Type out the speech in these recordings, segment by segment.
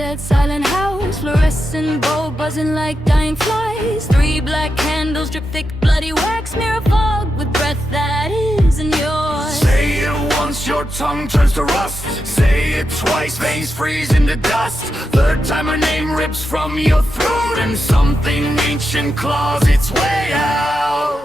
dead silent house, fluorescent bulb buzzing like dying flies. 3 black candles drip thick bloody wax, mirror fog with breath that isn't yours. Say it once, your tongue turns to rust. Say it twice, veins freeze into dust. Third time her name rips from your throat, and something ancient claws its way out.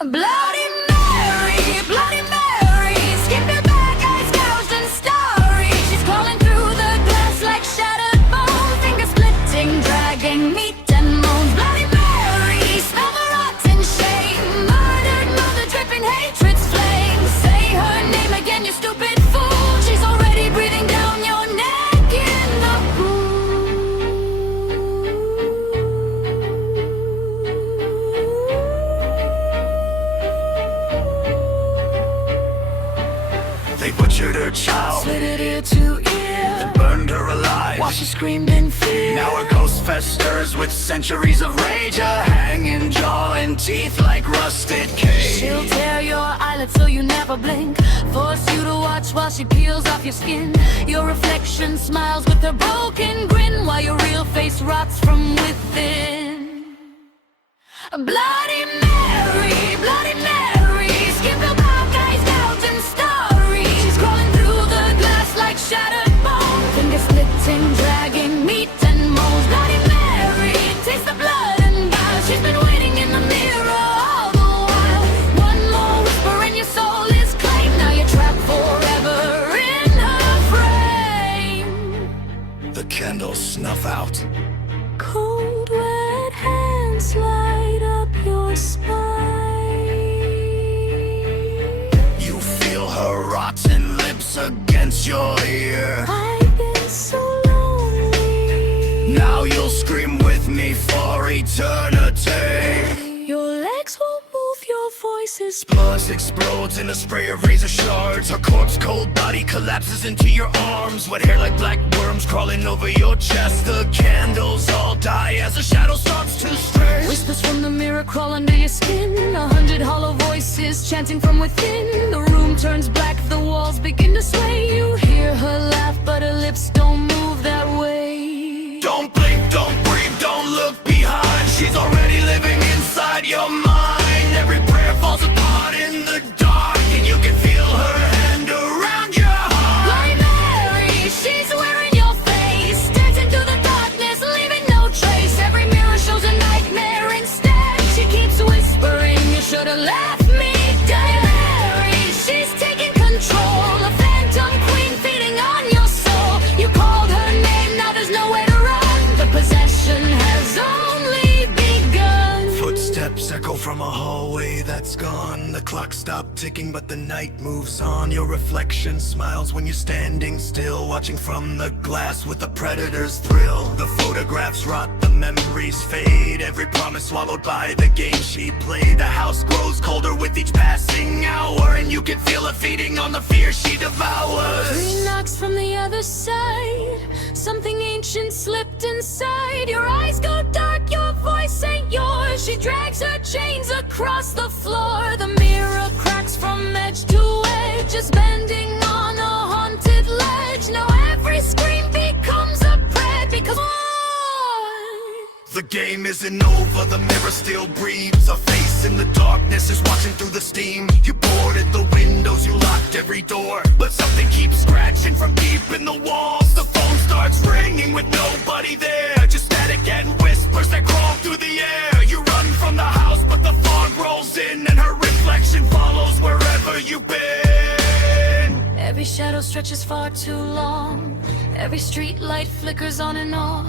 Bloody Mary, Bloody Mary, skip it back, eyes gouged and starry. She's crawling through the glass like shattered bone, fingers splitting, dragging meat and moans. Bloody Mary, smell the rotten shame, murdered mother dripping hatred's flame. Say her name again, you stupid fool. She's already breathing down your neck in the They butchered her child, slit it ear to ear, and burned her alive while she screamed in fear. Now her ghost festers with centuries of rage, a hanging jaw and teeth like rusted cage. She'll tear your eyelids so you never blink, force you to watch while she peels off your skin. Your reflection smiles with her broken grin, while your real face rots from within. Bloody Mary, Bloody Mary, skip the back, eyes gouged and starry. She's crawling through the glass like shattered bone, fingers splitting, dragging meat and moans. Bloody Mary, taste the blood and bile. She's been waiting in the mirror all the while. One more whisper and your soul is claimed. Now you're trapped forever in her frame. The candles snuff out. Cold wet hands light up your spine. You feel her rotten lips against your ear. I've been so lonely. Now you'll scream with me for eternity. Your legs won't move, your voice is Blood explodes in a spray of razor shards. Her corpse cold body collapses into your arms. Wet hair like black worms crawling over your chest. The candles all die as the shadow starts to stretch. whispers from the mirror crawl under your skin. 100 hollow voices chanting from within. The room turns black, the walls begin to sway. You hear her laugh, but her lips don't move that way. Don't blink, don't breathe, don't look behind. She's already living inside your mind. Every prayer falls apart in the dark, and you can feel her hand around your heart. Bloody Mary, she's wearing your face, dancing through the darkness, leaving no trace. Every mirror shows a nightmare instead. She keeps whispering, you should've left me dead. Mary, she's taking control, a phantom queen feeding on your soul. You called her name, now there's nowhere to run. The possession has only begun. Footsteps echo from a hallway that's gone. The clock stopped ticking, but the night moves on. Your reflection smiles when you're standing still, watching from the glass with the predator's thrill. The photographs rot, the memories fade. Every promise swallowed by the game she played. The house grows colder with each passing hour, and you can feel her feeding on the fear she devours. 3 knocks from the other side, something ancient slipped inside. Your eyes go dark, your voice ain't yours. She drags her chains across the floor. The mirror cracks from edge to edge, just bending on a haunted ledge. Now every scream becomes a prayer, because The game isn't over, the mirror still breathes. A face in the darkness is watching through the steam. You boarded the windows, you locked every door, but something keeps scratching from deep in the walls. The phone starts ringing with nobody there, just static and whispers that crawl through the air. You run from the house, but the fog rolls in, and her reflection follows wherever you've been. every shadow stretches far too long. Every street light flickers on and off.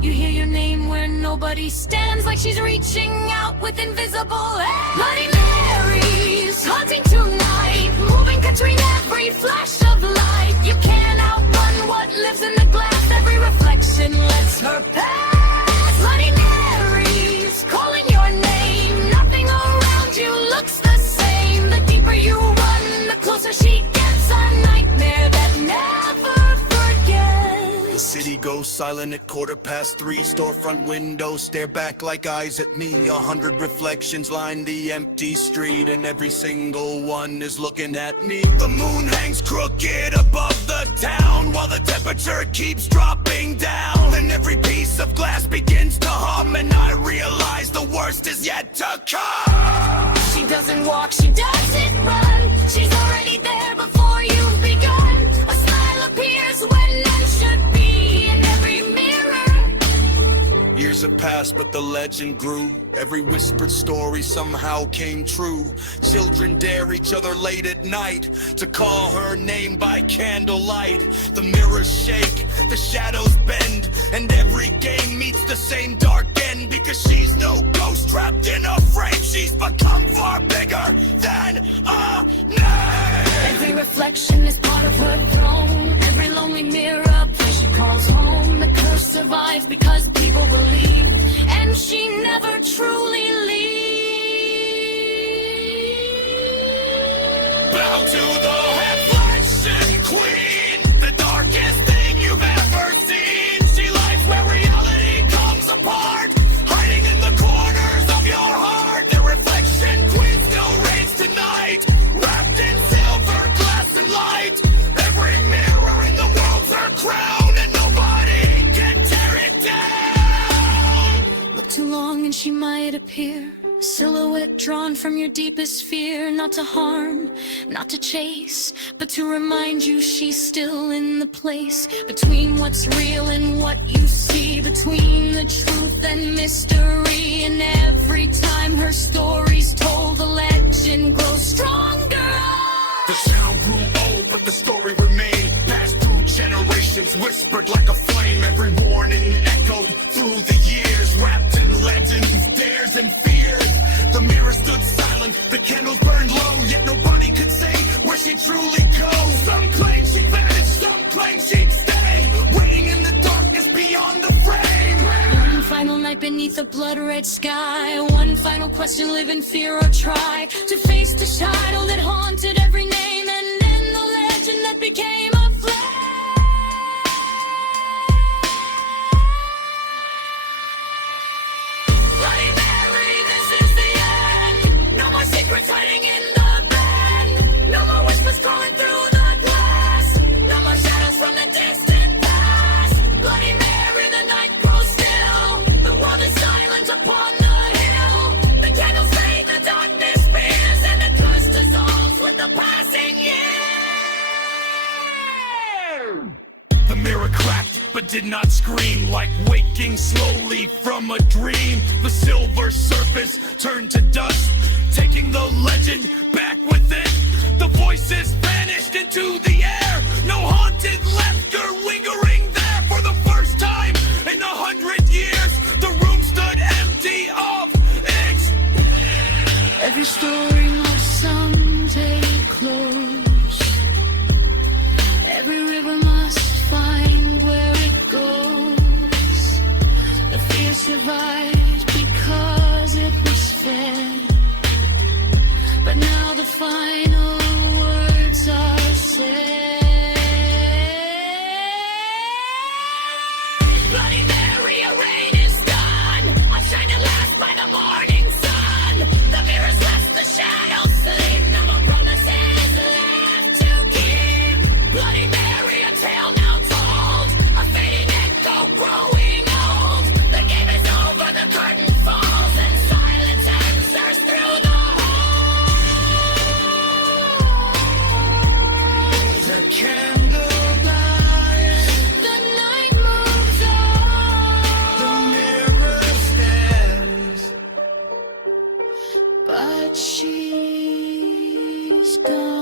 You hear your name where nobody stands, like she's reaching out with invisible hands. Bloody Mary's haunting tonight, moving between every flash of light. You can't outrun what lives in the glass. Every reflection lets her pass. Bloody Mary's calling your name. Nothing around you looks the same. The deeper you run, the closer she gets. A nightmare that never forgets. The city goes so silent at 3:15. Storefront windows stare back like eyes at me. 100 reflections line the empty street, and every single one is looking at me. The moon hangs crooked above the town, while the temperature keeps dropping down. Then every piece of glass begins to hum, and I realize the worst is yet to come. She doesn't walk, she doesn't run. She's already there before you've begun. A smile appears when none should be in every mirror. Years have passed, but the legend grew. Every whispered story somehow came true. Children dare each other late at night to call her name by candlelight. The mirrors shake, the shadows bend, and every game meets the same dark end. Because she's no ghost trapped in a frame, she's become far bigger than a name. Every reflection is part of her throne. Every lonely mirror, a place she calls home. The curse survives because people believe, and she never truly leaves. Bow to the reflection queen, the darkest thing you've ever seen. She lies where reality comes apart, hiding in the corners of your heart. The reflection queen still reigns tonight, wrapped in silver, glass, and light. Every mirror in the world's her crown, and nobody can tear it down. Look too long and she might appear, a silhouette drawn from your deepest fear. Not to harm, not to chase, but to remind you she's still in the place between what's real and what you see, between the truth and mystery. And every time her story's told, the legend grows stronger. The sound grew old, but the story remained. Passed through generations, whispered like a flame. Every warning echoed through the years, wrapped in legends, dares, and fears. The mirror stood silent, the candles burned low, yet nobody could say where she truly goes. Some claim she vanished, some claim she'd stay, waiting in the darkness beyond the frame. One final night beneath a blood-red sky. One final question, live in fear or try to face the shadow that haunted every name, and then the legend that became a flame. Bloody Mary, this is the end. No more secrets hiding in the bed. No more whispers crawling through the glass. No more shadows from the distant past. Bloody Mary, the night grows still. The world is silent upon the hill. The candles fade, the darkness fears, and the curse dissolves with the passing year. The mirror cracked, but did not scream, like waking slowly from a dream. The silver surface turned to dust, taking the legend back with it. The voices vanished into the air, no haunted laughter lingering there. For the first time in 100 years, the room stood empty of its. Every story must someday close. Every river must find where it goes. The fear survived because it was fed, but now the final words are said. Bloody Mary, your reign is done. I'm shining last by the morning sun. The mirrors left the shadows sleep. No more promises left to keep. Bloody Mary, a tale now told, a fading echo growing old. The game is over, the curtain falls, and silence answers through the hole. The candle lights, The night moves the on, mirror stands. but she's gone.